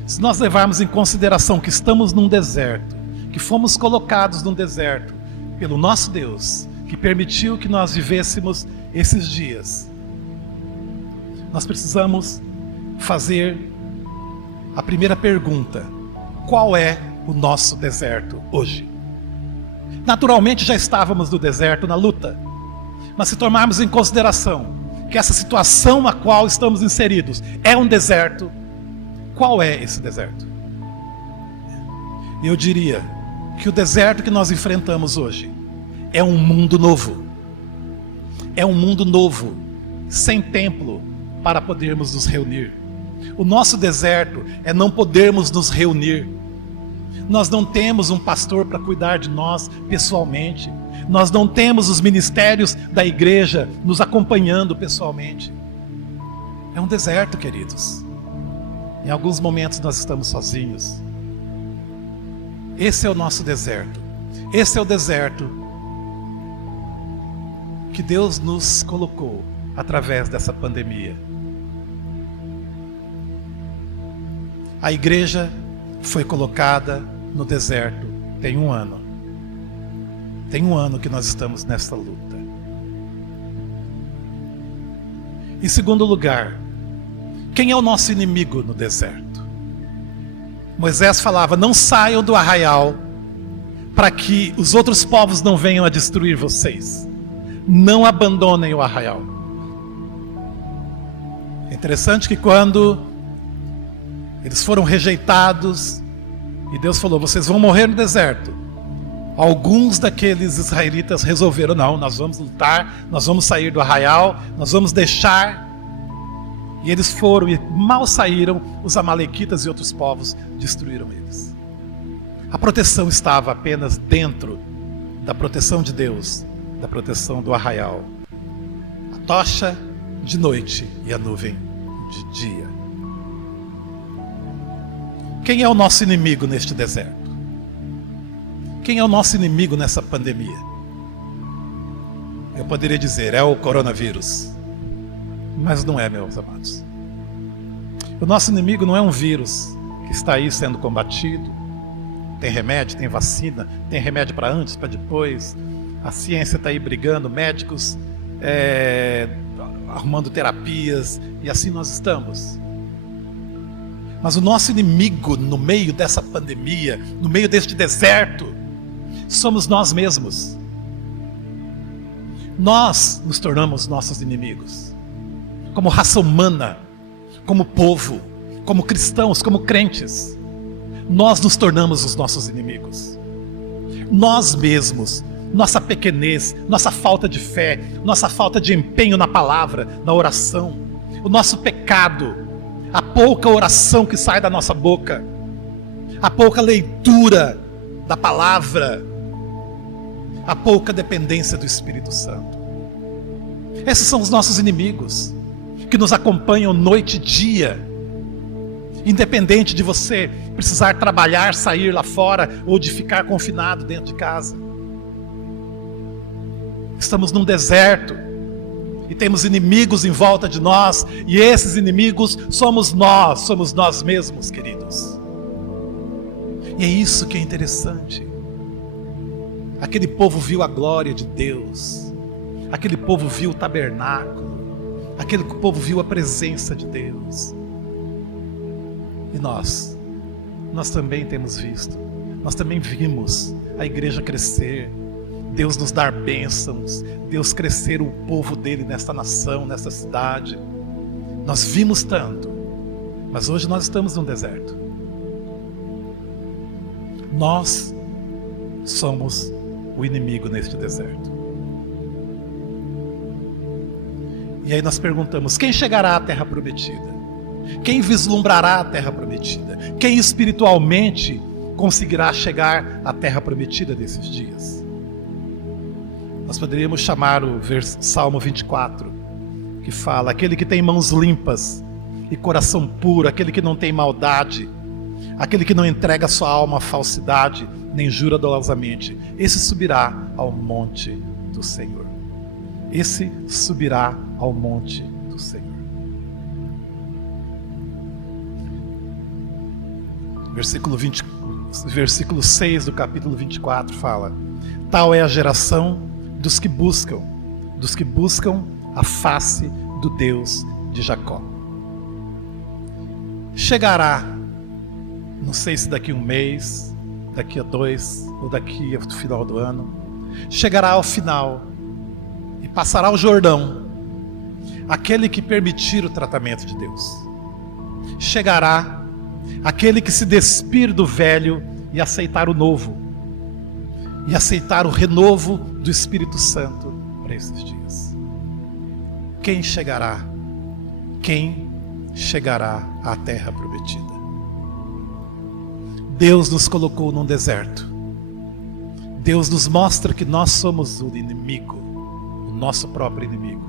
Se nós levarmos em consideração que estamos num deserto, que fomos colocados num deserto pelo nosso Deus, que permitiu que nós vivêssemos esses dias, nós precisamos fazer a primeira pergunta: qual é o nosso deserto hoje? Naturalmente já estávamos no deserto na luta, mas se tomarmos em consideração que essa situação na qual estamos inseridos é um deserto, qual é esse deserto? Eu diria que o deserto que nós enfrentamos hoje é um mundo novo. É um mundo novo, sem templo para podermos nos reunir. O nosso deserto é não podermos nos reunir. Nós não temos um pastor para cuidar de nós pessoalmente. Nós não temos os ministérios da igreja nos acompanhando pessoalmente. É um deserto, queridos. Em alguns momentos nós estamos sozinhos. Esse é o nosso deserto. Esse é o deserto que Deus nos colocou através dessa pandemia. A igreja foi colocada no deserto tem um ano. Tem um ano que nós estamos nessa luta. Em segundo lugar, quem é o nosso inimigo no deserto? Moisés falava: não saiam do arraial para que os outros povos não venham a destruir vocês. Não abandonem o arraial. É interessante que quando eles foram rejeitados e Deus falou: vocês vão morrer no deserto, alguns daqueles israelitas resolveram: não, nós vamos lutar, nós vamos sair do arraial, nós vamos deixar. E eles foram, e mal saíram, os amalequitas e outros povos destruíram eles. A proteção estava apenas dentro da proteção de Deus, da proteção do arraial. A tocha de noite e a nuvem de dia. Quem é o nosso inimigo neste deserto? Quem é o nosso inimigo nessa pandemia? Eu poderia dizer: é o coronavírus. Mas não é, meus amados. O nosso inimigo não é um vírus que está aí sendo combatido. Tem remédio, tem vacina, tem remédio para antes, para depois. A ciência está aí brigando, médicos arrumando terapias, e assim nós estamos. Mas o nosso inimigo no meio dessa pandemia, no meio deste deserto, somos nós mesmos. Nós nos tornamos nossos inimigos. Como raça humana, como povo, como cristãos, como crentes, nós nos tornamos os nossos inimigos. Nós mesmos, nossa pequenez, nossa falta de fé, nossa falta de empenho na palavra, na oração, o nosso pecado, a pouca oração que sai da nossa boca, a pouca leitura da palavra, a pouca dependência do Espírito Santo. Esses são os nossos inimigos, que nos acompanham noite e dia, independente de você precisar trabalhar, sair lá fora, ou de ficar confinado dentro de casa. Estamos num deserto, e temos inimigos em volta de nós, e esses inimigos somos nós mesmos, queridos. E é isso que é interessante. Aquele povo viu a glória de Deus, aquele povo viu o tabernáculo, aquele povo viu a presença de Deus. E nós também temos visto, nós também vimos a igreja crescer, Deus nos dar bênçãos, Deus crescer o povo dele nesta nação, nessa cidade. Nós vimos tanto, mas hoje nós estamos num deserto. Nós somos o inimigo neste deserto. E aí nós perguntamos: quem chegará à terra prometida? Quem vislumbrará a terra prometida? Quem espiritualmente conseguirá chegar à terra prometida desses dias? Nós poderíamos chamar o Salmo 24, que fala: aquele que tem mãos limpas e coração puro, aquele que não tem maldade, aquele que não entrega sua alma à falsidade, nem jura dolosamente, esse subirá ao monte do Senhor. Esse subirá ao monte do Senhor. Versículo 6 do capítulo 24 fala: tal é a geração dos que buscam a face do Deus de Jacó. Chegará, não sei se daqui a um mês, daqui a 2, ou daqui ao final do ano, chegará ao final e passará o Jordão, aquele que permitir o tratamento de Deus. Chegará aquele que se despir do velho e aceitar o novo, e aceitar o renovo do Espírito Santo para esses dias. Quem chegará? Quem chegará à terra prometida? Deus nos colocou num deserto. Deus nos mostra que nós somos o inimigo, o nosso próprio inimigo.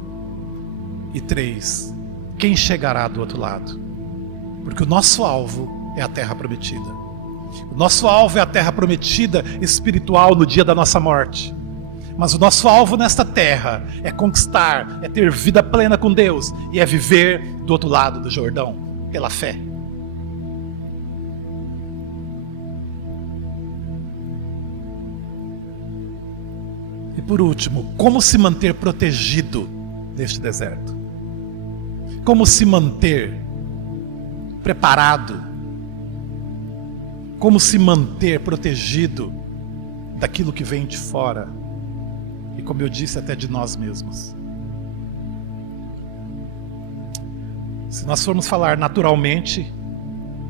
E 3, quem chegará do outro lado? Porque o nosso alvo é a terra prometida. O nosso alvo é a terra prometida espiritual no dia da nossa morte. Mas o nosso alvo nesta terra é conquistar, é ter vida plena com Deus e é viver do outro lado do Jordão, pela fé. E por último, como se manter protegido neste deserto? Como se manter preparado? Como se manter protegido daquilo que vem de fora? E como eu disse, até de nós mesmos. Se nós formos falar naturalmente,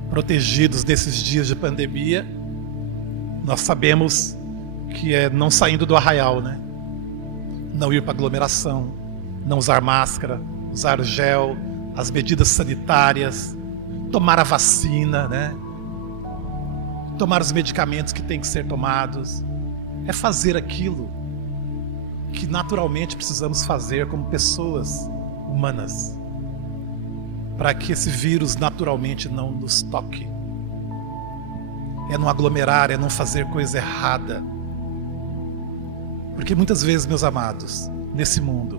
protegidos desses dias de pandemia, nós sabemos que é não saindo do arraial, né? Não ir para aglomeração, não usar máscara, usar gel, as medidas sanitárias, tomar a vacina, né? Tomar os medicamentos que têm que ser tomados. É fazer aquilo que naturalmente precisamos fazer como pessoas humanas, para que esse vírus naturalmente não nos toque. É não aglomerar, é não fazer coisa errada. Porque muitas vezes, meus amados, nesse mundo,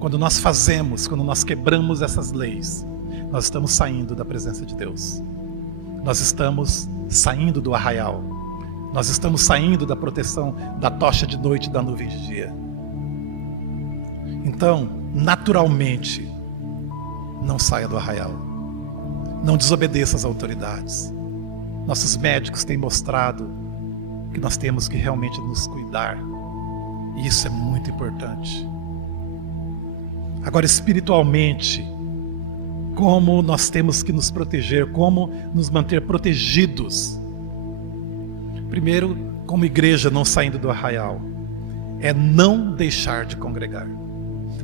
quando nós quebramos essas leis, nós estamos saindo da presença de Deus. Nós estamos saindo do arraial. Nós estamos saindo da proteção da tocha de noite e da nuvem de dia. Então, naturalmente, não saia do arraial. Não desobedeça às autoridades. Nossos médicos têm mostrado que nós temos que realmente nos cuidar. E isso é muito importante. Agora, espiritualmente, como nós temos que nos proteger, como nos manter protegidos. Primeiro, como igreja não saindo do arraial, é não deixar de congregar.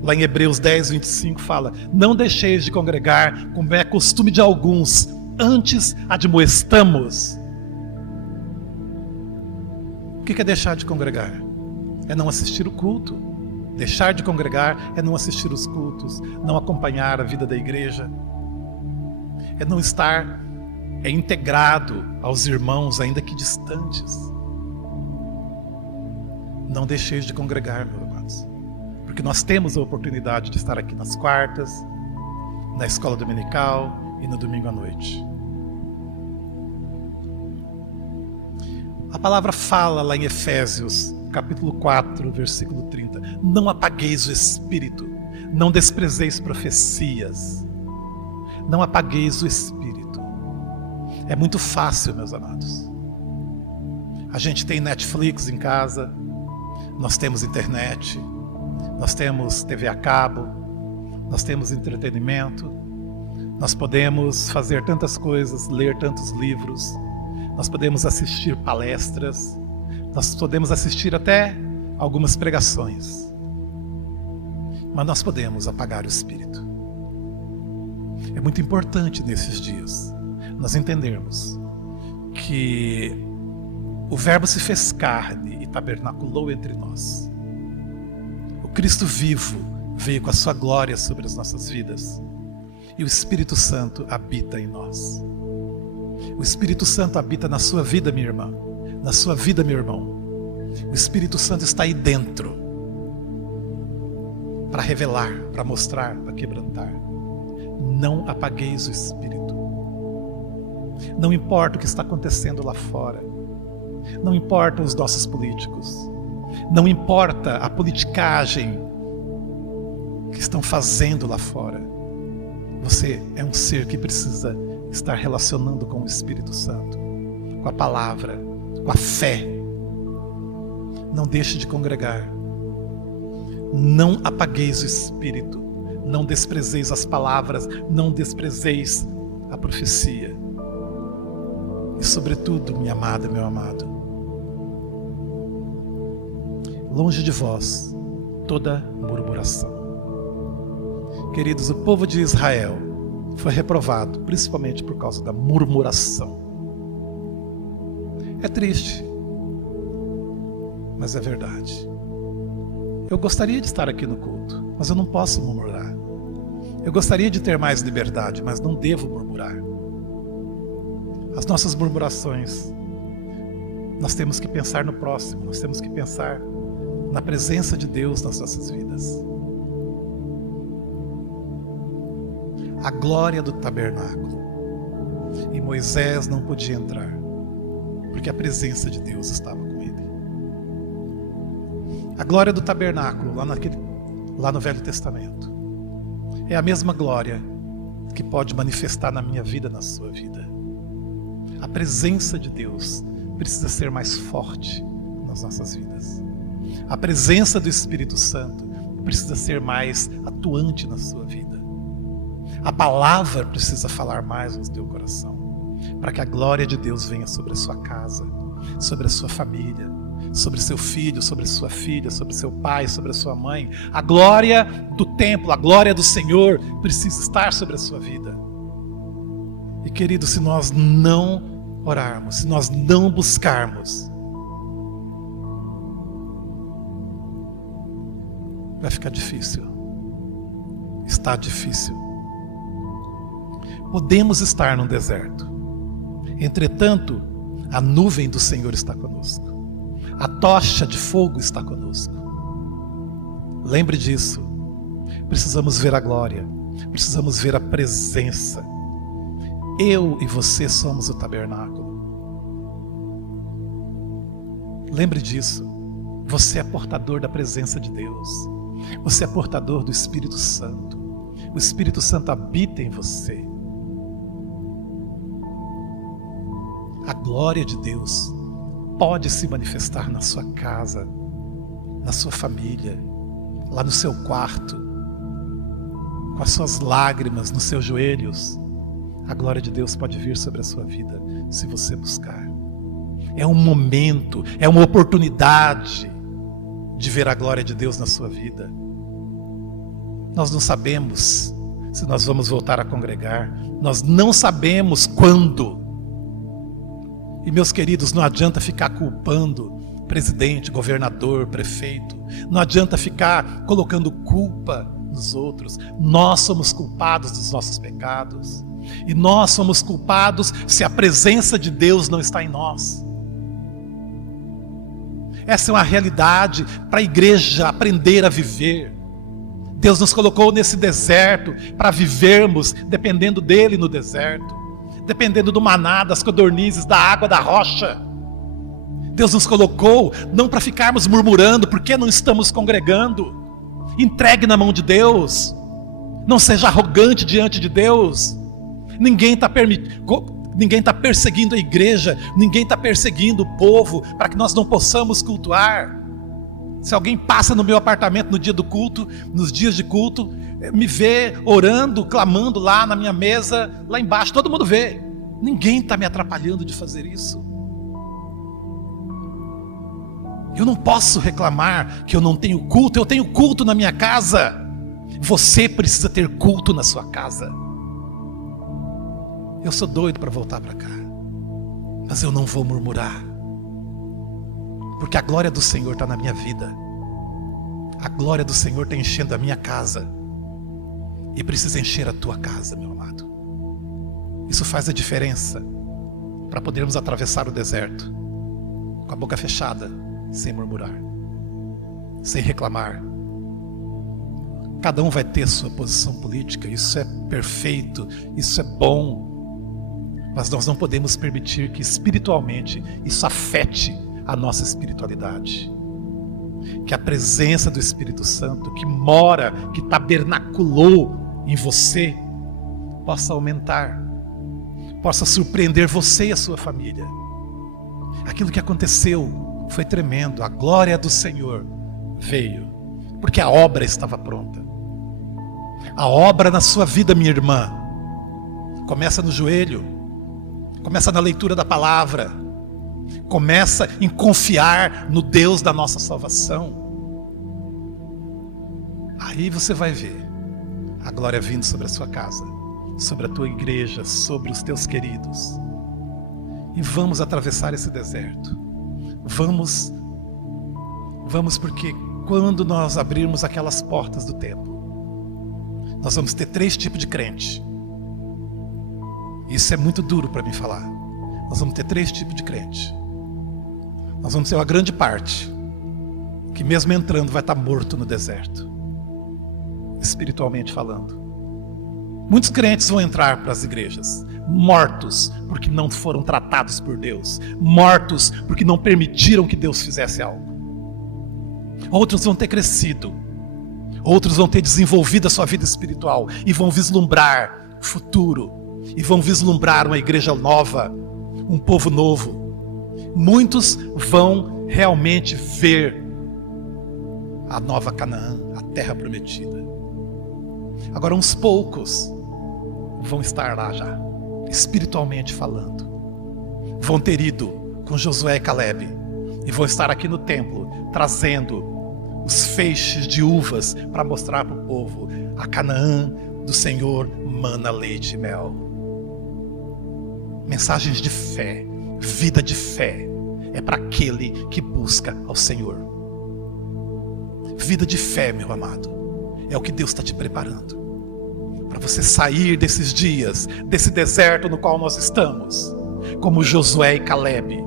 Lá em Hebreus 10, 25 fala: não deixeis de congregar, como é costume de alguns, antes admoestamos. O que é deixar de congregar? É não assistir o culto. Deixar de congregar é não assistir os cultos, não acompanhar a vida da igreja. É não estar integrado aos irmãos, ainda que distantes. Não deixeis de congregar, meus amados, porque nós temos a oportunidade de estar aqui nas quartas, na escola dominical e no domingo à noite. A palavra fala lá em Efésios, capítulo 4, versículo 30. Não apagueis o espírito, não desprezeis profecias, não apagueis o espírito. É muito fácil, meus amados. A gente tem Netflix em casa, nós temos internet, nós temos TV a cabo, nós temos entretenimento, nós podemos fazer tantas coisas, ler tantos livros, nós podemos assistir palestras, nós podemos assistir até algumas pregações, mas nós podemos apagar o espírito. É muito importante nesses dias nós entendermos que o Verbo se fez carne e tabernaculou entre nós. O Cristo vivo veio com a sua glória sobre as nossas vidas e o Espírito Santo habita em nós. O Espírito Santo habita na sua vida, minha irmã, na sua vida, meu irmão. O Espírito Santo está aí dentro para revelar, para mostrar, para quebrantar. Não apagueis o Espírito. Não importa o que está acontecendo lá fora. Não importa os nossos políticos. Não importa a politicagem que estão fazendo lá fora. Você é um ser que precisa estar relacionando com o Espírito Santo, com a palavra, com a fé. Não deixe de congregar. Não apagueis o Espírito. Não desprezeis as palavras. Não desprezeis a profecia. E sobretudo, minha amada, meu amado, longe de vós toda murmuração. Queridos, o povo de Israel foi reprovado, principalmente por causa da murmuração. É triste, mas é verdade. Eu gostaria de estar aqui no culto, mas eu não posso murmurar. Eu gostaria de ter mais liberdade, mas não devo murmurar. As nossas murmurações, nós temos que pensar no próximo, nós temos que pensar na presença de Deus nas nossas vidas. A glória do tabernáculo. E Moisés não podia entrar, porque a presença de Deus estava com ele. A glória do tabernáculo, lá no Velho Testamento, é a mesma glória que pode manifestar na minha vida, na sua vida. A presença de Deus precisa ser mais forte nas nossas vidas. A presença do Espírito Santo precisa ser mais atuante na sua vida. A palavra precisa falar mais no teu coração, para que a glória de Deus venha sobre a sua casa, sobre a sua família, sobre seu filho, sobre sua filha, sobre seu pai, sobre a sua mãe. A glória do templo, a glória do Senhor precisa estar sobre a sua vida. E querido, se nós não orarmos, se nós não buscarmos, vai ficar difícil. Está difícil. Podemos estar no deserto. Entretanto, a nuvem do Senhor está conosco. A tocha de fogo está conosco. Lembre disso. Precisamos ver a glória. Precisamos ver a presença. Eu e você somos o tabernáculo. Lembre disso. Você é portador da presença de Deus. Você é portador do Espírito Santo. O Espírito Santo habita em você. A glória de Deus pode se manifestar na sua casa, na sua família, lá no seu quarto, com as suas lágrimas nos seus joelhos. A glória de Deus pode vir sobre a sua vida se você buscar. É um momento, é uma oportunidade de ver a glória de Deus na sua vida. Nós não sabemos se nós vamos voltar a congregar, nós não sabemos quando. E meus queridos, não adianta ficar culpando presidente, governador, prefeito, não adianta ficar colocando culpa nos outros. Nós somos culpados dos nossos pecados, e nós somos culpados se a presença de Deus não está em nós. Essa é uma realidade para a igreja aprender a viver. Deus nos colocou nesse deserto para vivermos dependendo dele no deserto, dependendo do maná, das codornizes, da água, da rocha. Deus nos colocou não para ficarmos murmurando porque não estamos congregando. Entregue na mão de Deus. Não seja arrogante diante de Deus. Ninguém está perseguindo a igreja, ninguém está perseguindo o povo para que nós não possamos cultuar. Se alguém passa no meu apartamento no dia do culto, nos dias de culto, me vê orando, clamando lá na minha mesa, lá embaixo, todo mundo vê. Ninguém está me atrapalhando de fazer isso. Eu não posso reclamar que eu não tenho culto, eu tenho culto na minha casa. Você precisa ter culto na sua casa. Eu sou doido para voltar para cá, mas eu não vou murmurar, porque a glória do Senhor está na minha vida. A glória do Senhor está enchendo a minha casa, e precisa encher a tua casa, meu amado. Isso faz a diferença para podermos atravessar o deserto com a boca fechada, sem murmurar, sem reclamar. Cada um vai ter sua posição política, isso é perfeito, isso é bom, mas nós não podemos permitir que espiritualmente isso afete a nossa espiritualidade. Que a presença do Espírito Santo, que mora, que tabernaculou em você, possa aumentar, possa surpreender você e a sua família. Aquilo que aconteceu foi tremendo, a glória do Senhor veio, porque a obra estava pronta. A obra na sua vida, minha irmã, começa no joelho, começa na leitura da palavra, começa em confiar no Deus da nossa salvação. Aí você vai ver a glória vindo sobre a sua casa, sobre a tua igreja, sobre os teus queridos. E vamos atravessar esse deserto. Vamos porque quando nós abrirmos aquelas portas do templo, nós vamos ter 3 tipos de crente. Isso é muito duro para mim falar. Nós vamos ter 3 tipos de crente. Nós vamos ter uma grande parte que mesmo entrando vai estar morto no deserto, espiritualmente falando. Muitos crentes vão entrar para as igrejas mortos porque não foram tratados por Deus, mortos porque não permitiram que Deus fizesse algo. Outros vão ter crescido, outros vão ter desenvolvido a sua vida espiritual e vão vislumbrar futuro, e vão vislumbrar uma igreja nova, um povo novo. Muitos vão realmente ver a nova Canaã, a terra prometida. Agora uns poucos vão estar lá já, espiritualmente falando. Vão ter ido com Josué e Calebe e vão estar aqui no templo trazendo os feixes de uvas para mostrar para o povo a Canaã do Senhor, mana, leite e mel. Mensagens de fé, vida de fé, é para aquele que busca ao Senhor. Vida de fé, meu amado, é o que Deus está te preparando para você sair desses dias, desse deserto no qual nós estamos, como Josué e Calebe,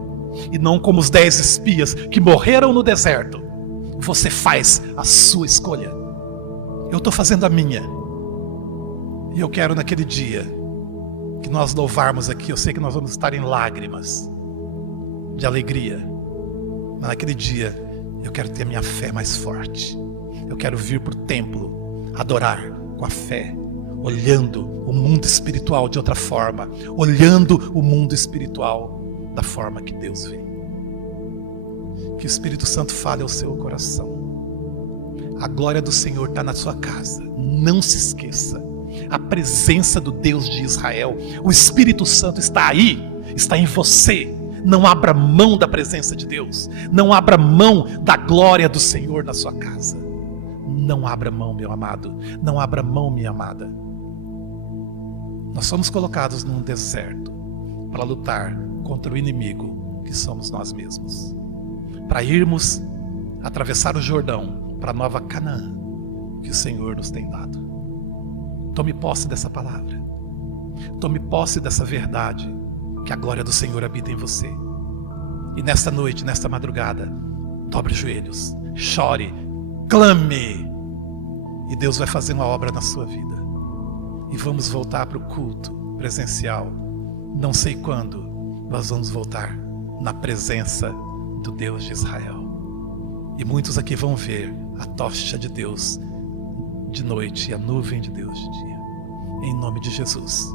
e não como os 10 espias que morreram no deserto. Você faz a sua escolha, eu estou fazendo a minha, e eu quero naquele dia que nós louvarmos aqui, eu sei que nós vamos estar em lágrimas de alegria, mas naquele dia eu quero ter a minha fé mais forte. Eu quero vir para o templo adorar com a fé, olhando o mundo espiritual de outra forma, olhando o mundo espiritual da forma que Deus vê. Que o Espírito Santo fale ao seu coração. A glória do Senhor está na sua casa. Não se esqueça. A presença do Deus de Israel, o Espírito Santo está aí, está em você. Não abra mão da presença de Deus. Não abra mão da glória do Senhor na sua casa. Não abra mão, meu amado. Não abra mão, minha amada. Nós somos colocados num deserto para lutar contra o inimigo que somos nós mesmos. Para irmos atravessar o Jordão para a nova Canaã que o Senhor nos tem dado. Tome posse dessa palavra. Tome posse dessa verdade, que a glória do Senhor habita em você. E nesta noite, nesta madrugada, dobre os joelhos, chore, clame, e Deus vai fazer uma obra na sua vida. E vamos voltar para o culto presencial. Não sei quando, nós vamos voltar na presença do Deus de Israel. E muitos aqui vão ver a tocha de Deus de noite e a nuvem de Deus de dia. Em nome de Jesus,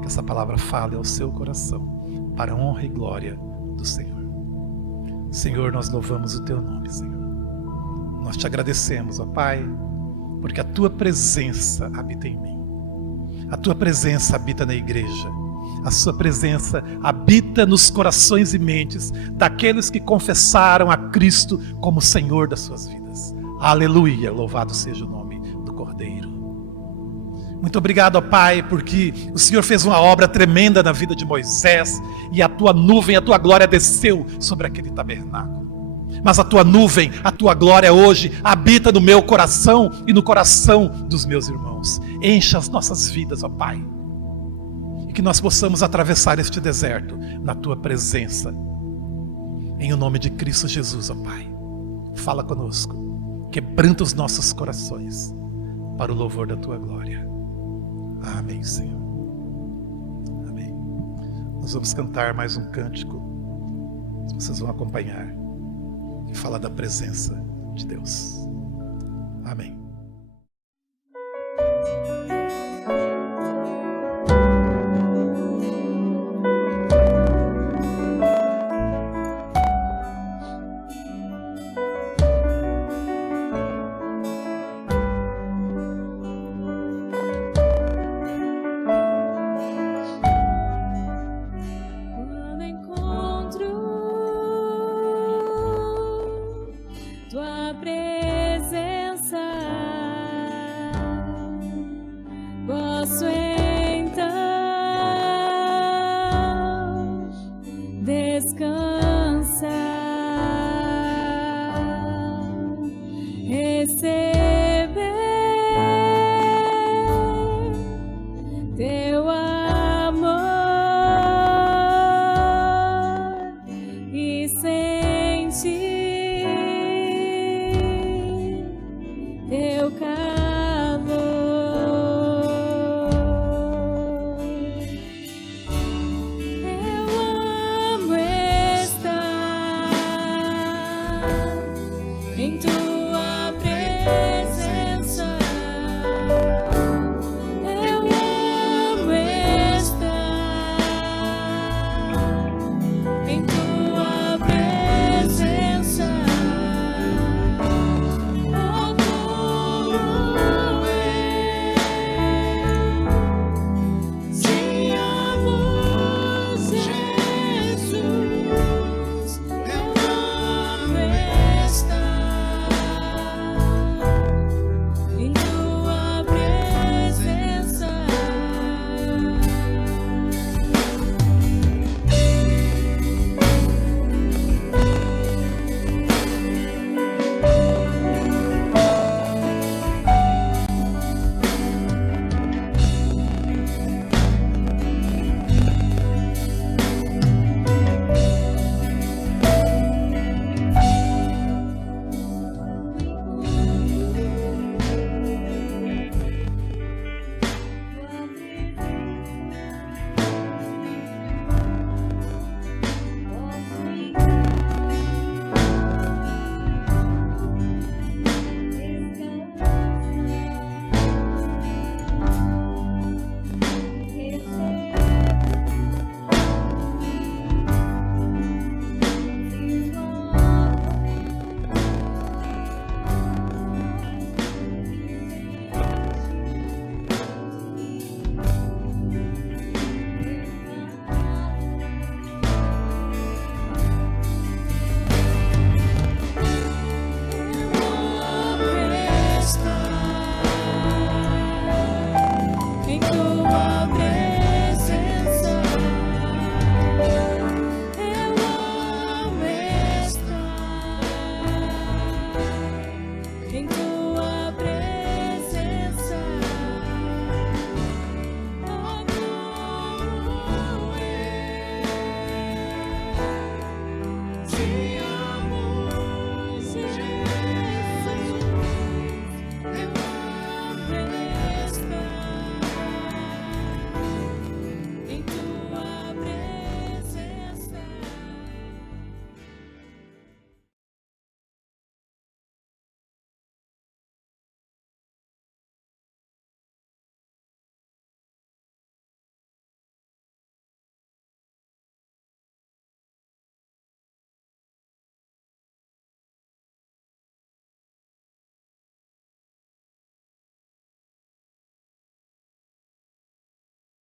que essa palavra fale ao seu coração, para a honra e glória do Senhor. Senhor, nós louvamos o teu nome, Senhor. Nós te agradecemos, ó Pai, porque a tua presença habita em mim. A tua presença habita na igreja. A sua presença habita nos corações e mentes daqueles que confessaram a Cristo como Senhor das suas vidas. Aleluia, louvado seja o nome do Cordeiro. Muito obrigado, ó Pai, porque o Senhor fez uma obra tremenda na vida de Moisés e a tua nuvem, a tua glória desceu sobre aquele tabernáculo. Mas a tua nuvem, a tua glória hoje habita no meu coração e no coração dos meus irmãos. Encha as nossas vidas, ó Pai, e que nós possamos atravessar este deserto na tua presença. Em o nome de Cristo Jesus, ó Pai, fala conosco, quebranta os nossos corações para o louvor da tua glória. Amém, Senhor. Amém. Nós vamos cantar mais um cântico. Vocês vão acompanhar. E fala da presença de Deus. Amém.